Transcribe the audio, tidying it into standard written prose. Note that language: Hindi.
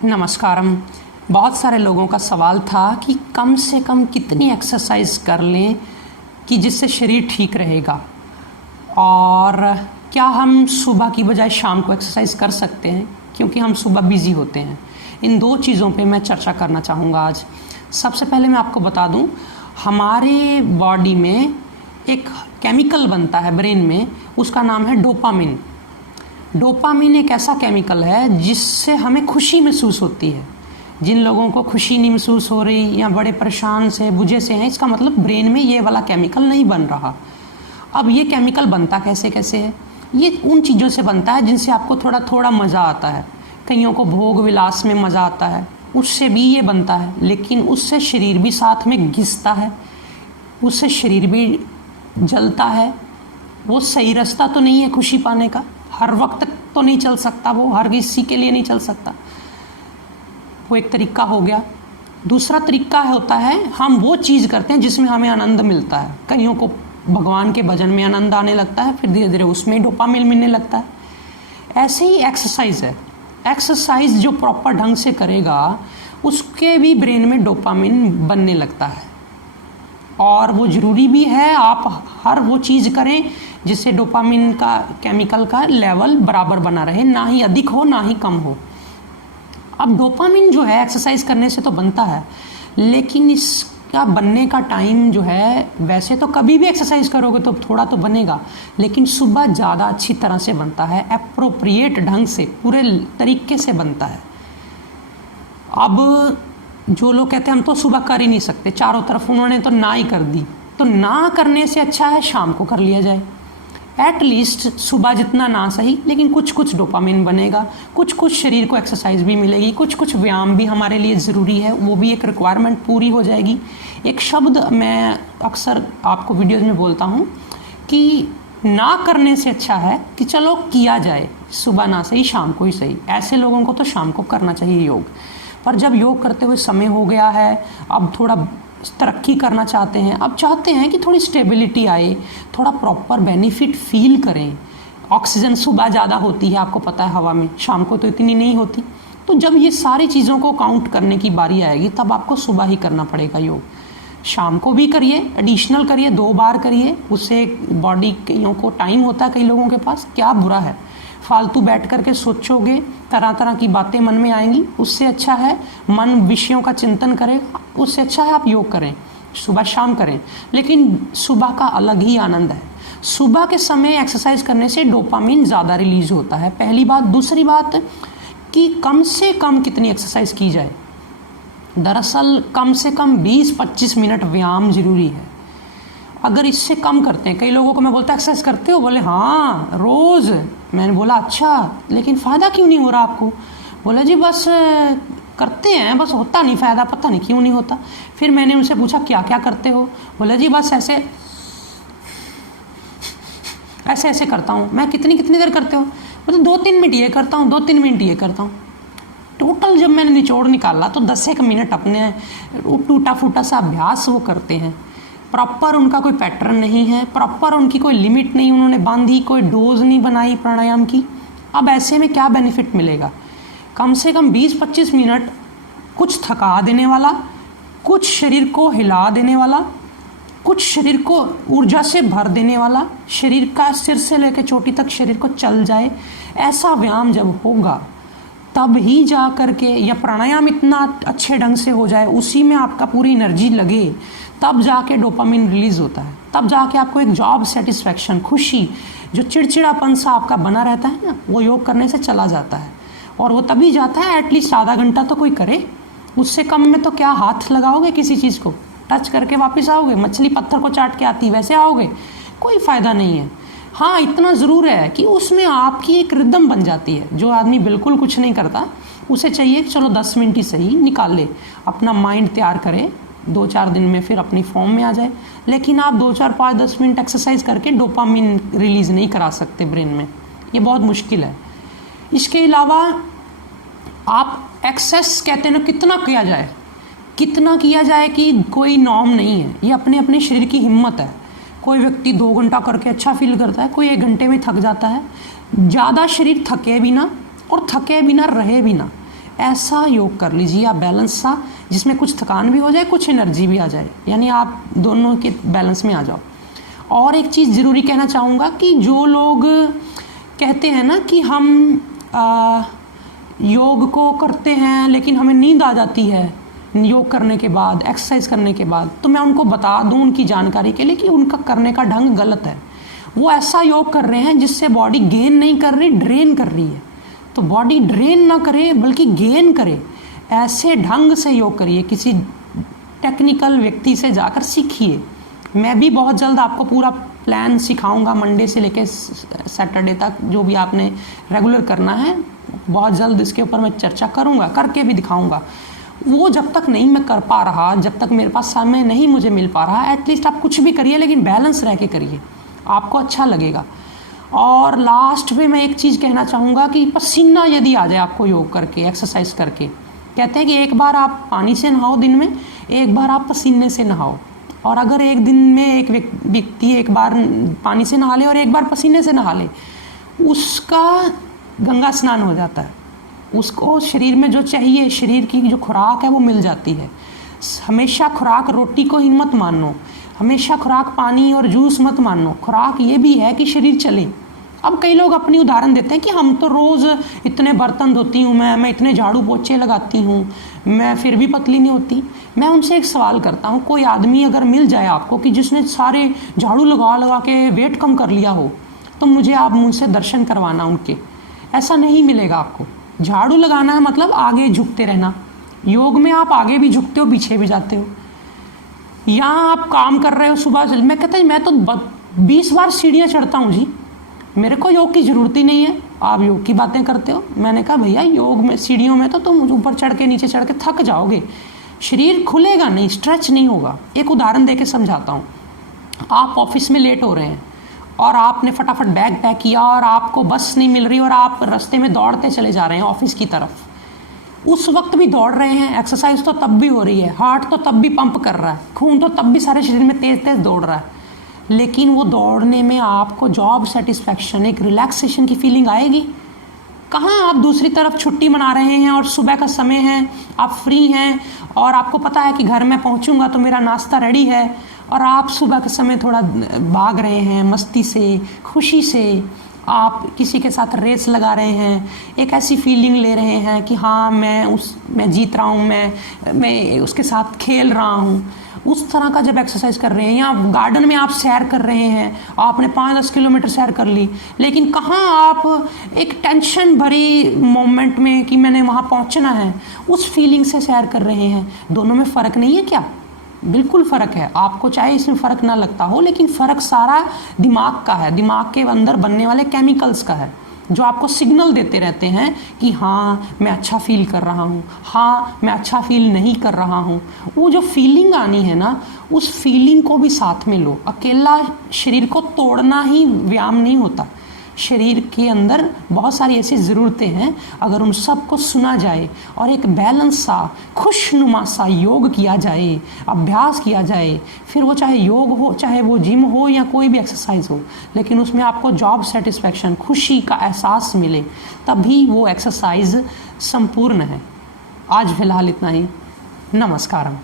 नमस्कारम। बहुत सारे लोगों का सवाल था कि कम से कम कितनी एक्सरसाइज कर लें कि जिससे शरीर ठीक रहेगा, और क्या हम सुबह की बजाय शाम को एक्सरसाइज कर सकते हैं, क्योंकि हम सुबह बिज़ी होते हैं। इन दो चीज़ों पे मैं चर्चा करना चाहूँगा आज। सबसे पहले मैं आपको बता दूँ, हमारे बॉडी में एक केमिकल बनता है ब्रेन में, उसका नाम है डोपामिन। डोपामिन एक ऐसा केमिकल है जिससे हमें खुशी महसूस होती है। जिन लोगों को खुशी नहीं महसूस हो रही या बड़े परेशान से बुझे से हैं, इसका मतलब ब्रेन में ये वाला केमिकल नहीं बन रहा। अब ये केमिकल बनता कैसे कैसे है? ये उन चीज़ों से बनता है जिनसे आपको थोड़ा थोड़ा मज़ा आता है। कईयों को भोग विलास में मज़ा आता है, उससे भी ये बनता है, लेकिन उससे शरीर भी साथ में घिसता है, उससे शरीर भी जलता है। वो सही रास्ता तो नहीं है खुशी पाने का, हर वक्त तो नहीं चल सकता, वो हर किसी के लिए नहीं चल सकता। वो एक तरीका हो गया। दूसरा तरीका होता है, हम वो चीज़ करते हैं जिसमें हमें आनंद मिलता है। कईयों को भगवान के भजन में आनंद आने लगता है, फिर धीरे धीरे उसमें डोपामिन मिलने लगता है। ऐसे ही एक्सरसाइज है। एक्सरसाइज जो प्रॉपर ढंग से करेगा उसके भी ब्रेन में डोपामिन बनने लगता है, और वो ज़रूरी भी है। आप हर वो चीज़ करें जिससे डोपामिन का केमिकल का लेवल बराबर बना रहे, ना ही अधिक हो ना ही कम हो। अब डोपामिन जो है एक्सरसाइज करने से तो बनता है, लेकिन इसका बनने का टाइम जो है, वैसे तो कभी भी एक्सरसाइज करोगे तो थोड़ा तो बनेगा, लेकिन सुबह ज़्यादा अच्छी तरह से बनता है, एप्रोप्रिएट ढंग से, पूरे तरीके से बनता है। अब जो लोग कहते हैं हम तो सुबह कर ही नहीं सकते, चारों तरफ उन्होंने तो ना ही कर दी, तो ना करने से अच्छा है शाम को कर लिया जाए। एटलीस्ट सुबह जितना ना सही, लेकिन कुछ कुछ डोपामिन बनेगा, कुछ कुछ शरीर को एक्सरसाइज भी मिलेगी, कुछ कुछ व्यायाम भी हमारे लिए ज़रूरी है, वो भी एक रिक्वायरमेंट पूरी हो जाएगी। एक शब्द मैं अक्सर आपको वीडियोज़ में बोलता हूँ कि ना करने से अच्छा है कि चलो किया जाए, सुबह ना सही शाम को ही सही। ऐसे लोगों को तो शाम को करना चाहिए योग। पर जब योग करते हुए समय हो गया है, अब थोड़ा तरक्की करना चाहते हैं, अब चाहते हैं कि थोड़ी स्टेबिलिटी आए, थोड़ा प्रॉपर बेनिफिट फील करें। ऑक्सीजन सुबह ज़्यादा होती है, आपको पता है, हवा में, शाम को तो इतनी नहीं होती। तो जब ये सारी चीज़ों को काउंट करने की बारी आएगी, तब आपको सुबह ही करना पड़ेगा योग। शाम को भी करिए, एडिशनल करिए, 2 बार करिए, उससे बॉडी, कईयों को टाइम होता है, कई लोगों के पास, क्या बुरा है। फालतू बैठ करके सोचोगे, तरह तरह की बातें मन में आएंगी, उससे अच्छा है मन विषयों का चिंतन करेगा, उससे अच्छा है आप योग करें, सुबह शाम करें। लेकिन सुबह का अलग ही आनंद है। सुबह के समय एक्सरसाइज करने से डोपामिन ज़्यादा रिलीज होता है, पहली बात। दूसरी बात कि कम से कम कितनी एक्सरसाइज की जाए। दरअसल कम से कम 20-25 मिनट व्यायाम जरूरी है। अगर इससे कम करते हैं, कई लोगों को मैं बोलता एक्सरसाइज करते हो, बोले हाँ रोज़। मैंने बोला अच्छा, लेकिन फ़ायदा क्यों नहीं हो रहा आपको? बोला जी बस करते हैं, बस होता नहीं फ़ायदा, पता नहीं क्यों नहीं होता। फिर मैंने उनसे पूछा क्या क्या करते हो? बोला जी बस ऐसे ऐसे ऐसे करता हूँ। मैं कितनी देर करते हो? मतलब 2-3 मिनट ये करता हूँ, 2-3 मिनट ये करता हूँ। टोटल जब मैंने निचोड़ निकाला तो 10 मिनट अपने टूटा फूटा सा अभ्यास वो करते हैं। प्रॉपर उनका कोई पैटर्न नहीं है, प्रॉपर उनकी कोई लिमिट नहीं उन्होंने बांधी, कोई डोज नहीं बनाई प्राणायाम की। अब ऐसे में क्या बेनिफिट मिलेगा? कम से कम 20-25 मिनट कुछ थका देने वाला, कुछ शरीर को हिला देने वाला, कुछ शरीर को ऊर्जा से भर देने वाला, शरीर का सिर से लेकर चोटी तक शरीर को चल जाए, ऐसा व्यायाम जब होगा तब ही जा कर के, या प्राणायाम इतना अच्छे ढंग से हो जाए, उसी में आपका पूरी एनर्जी लगे, तब जाके डोपामिन रिलीज होता है। तब जाके आपको एक जॉब सेटिस्फैक्शन, खुशी, जो चिड़चिड़ापन सा आपका बना रहता है ना, वो योग करने से चला जाता है। और वो तभी जाता है, एटलीस्ट आधा घंटा तो कोई करे। उससे कम में तो क्या हाथ लगाओगे किसी चीज़ को, टच करके वापस आओगे, मछली पत्थर को चाट के आती वैसे आओगे, कोई फ़ायदा नहीं है। हाँ, इतना ज़रूर है कि उसमें आपकी एक रिदम बन जाती है। जो आदमी बिल्कुल कुछ नहीं करता, उसे चाहिए कि चलो 10 मिनट ही सही निकाल ले, अपना माइंड तैयार करे, 2-4 दिन में फिर अपनी फॉर्म में आ जाए। लेकिन आप 2-4-5-10 मिनट एक्सरसाइज करके डोपामिन रिलीज़ नहीं करा सकते ब्रेन में, ये बहुत मुश्किल है। इसके अलावा आप एक्सेस कहते हैं ना, कितना किया जाए, कितना किया जाए कि कोई नॉर्म नहीं है, ये अपने अपने शरीर की हिम्मत है। कोई व्यक्ति 2 घंटा करके अच्छा फील करता है, कोई 1 घंटे में थक जाता है। ज़्यादा शरीर थके भी ना और थके भी ना रहे भी ना, ऐसा योग कर लीजिए आप बैलेंस सा, जिसमें कुछ थकान भी हो जाए, कुछ एनर्जी भी आ जाए, यानी आप दोनों के बैलेंस में आ जाओ। और एक चीज़ ज़रूरी कहना चाहूँगा कि जो लोग कहते हैं ना कि हम योग को करते हैं लेकिन हमें नींद आ जाती है योग करने के बाद, एक्सरसाइज करने के बाद, तो मैं उनको बता दूं उनकी जानकारी के लिए कि उनका करने का ढंग गलत है। वो ऐसा योग कर रहे हैं जिससे बॉडी गेन नहीं कर रही, ड्रेन कर रही है। तो बॉडी ड्रेन ना करे बल्कि गेन करे, ऐसे ढंग से योग करिए। किसी टेक्निकल व्यक्ति से जाकर सीखिए। मैं भी बहुत जल्द आपको पूरा प्लान सिखाऊंगा, मंडे से लेकर सैटरडे तक जो भी आपने रेगुलर करना है, बहुत जल्द इसके ऊपर मैं चर्चा करूंगा, करके भी दिखाऊंगा। वो जब तक नहीं मैं कर पा रहा, जब तक मेरे पास समय नहीं मुझे मिल पा रहा, एटलीस्ट आप कुछ भी करिए लेकिन बैलेंस रह के करिए, आपको अच्छा लगेगा। और लास्ट में मैं एक चीज़ कहना चाहूँगा कि पसीना यदि आ जाए आपको योग करके, एक्सरसाइज करके, कहते हैं कि एक बार आप पानी से नहाओ दिन में, एक बार आप पसीने से नहाओ। और अगर एक दिन में एक व्यक्ति एक बार पानी से नहा ले और एक बार पसीने से नहा ले, उसका गंगा स्नान हो जाता है। उसको शरीर में जो चाहिए, शरीर की जो खुराक है वो मिल जाती है। हमेशा खुराक रोटी को ही मत मानो, हमेशा खुराक पानी और जूस मत मानो। खुराक ये भी है कि शरीर चले। अब कई लोग अपनी उदाहरण देते हैं कि हम तो रोज़ इतने बर्तन धोती हूँ, मैं इतने झाड़ू पोछे लगाती हूँ, मैं फिर भी पतली नहीं होती। मैं उनसे एक सवाल करता हूँ, कोई आदमी अगर मिल जाए आपको कि जिसने सारे झाड़ू लगा लगा के वेट कम कर लिया हो, तो मुझे आप मुझसे दर्शन करवाना उनके। ऐसा नहीं मिलेगा आपको। झाड़ू लगाना है मतलब आगे झुकते रहना। योग में आप आगे भी झुकते हो, पीछे भी जाते हो। यहाँ आप काम कर रहे हो सुबह, मैं कहता हूँ मैं तो 20 बार सीढ़ियाँ चढ़ता हूँ जी, मेरे को योग की ज़रूरत ही नहीं है, आप योग की बातें करते हो। मैंने कहा भैया योग में सीढ़ियों में तो तुम ऊपर चढ़ के नीचे चढ़ के थक जाओगे, शरीर खुलेगा नहीं, स्ट्रेच नहीं होगा। एक उदाहरण दे के समझाता हूँ। आप ऑफिस में लेट हो रहे हैं और आपने फटाफट बैग पैक किया और आपको बस नहीं मिल रही और आप रास्ते में दौड़ते चले जा रहे हैं ऑफिस की तरफ। उस वक्त भी दौड़ रहे हैं, एक्सरसाइज तो तब भी हो रही है, हार्ट तो तब भी पंप कर रहा है, खून तो तब भी सारे शरीर में तेज तेज दौड़ रहा है। लेकिन वो दौड़ने में आपको जॉब सेटिस्फैक्शन, एक रिलैक्सेशन की फीलिंग आएगी कहाँ? आप दूसरी तरफ छुट्टी मना रहे हैं और सुबह का समय है, आप फ्री हैं और आपको पता है कि घर में पहुंचूंगा तो मेरा नाश्ता रेडी है, और आप सुबह के समय थोड़ा भाग रहे हैं मस्ती से, खुशी से, आप किसी के साथ रेस लगा रहे हैं, एक ऐसी फीलिंग ले रहे हैं कि हाँ मैं जीत रहा हूँ, मैं उसके साथ खेल रहा हूँ। उस तरह का जब एक्सरसाइज कर रहे हैं, या गार्डन में आप सैर कर रहे हैं, आपने 5-10 किलोमीटर सैर कर ली, लेकिन कहाँ आप एक टेंशन भरी मोमेंट में कि मैंने वहाँ पहुँचना है, उस फीलिंग से सैर कर रहे हैं। दोनों में फ़र्क नहीं है क्या? बिल्कुल फ़र्क है। आपको चाहे इसमें फ़र्क ना लगता हो, लेकिन फ़र्क सारा दिमाग का है, दिमाग के अंदर बनने वाले केमिकल्स का है, जो आपको सिग्नल देते रहते हैं कि हाँ मैं अच्छा फील कर रहा हूँ, हाँ मैं अच्छा फील नहीं कर रहा हूँ। वो जो फीलिंग आनी है ना, उस फीलिंग को भी साथ में लो। अकेला शरीर को तोड़ना ही व्यायाम नहीं होता। शरीर के अंदर बहुत सारी ऐसी ज़रूरतें हैं, अगर उन सब को सुना जाए और एक बैलेंस सा, खुशनुमा सा योग किया जाए, अभ्यास किया जाए, फिर वो चाहे योग हो, चाहे वो जिम हो या कोई भी एक्सरसाइज हो, लेकिन उसमें आपको जॉब सेटिस्फैक्शन, खुशी का एहसास मिले, तभी वो एक्सरसाइज संपूर्ण है। आज फिलहाल इतना ही। नमस्कारम।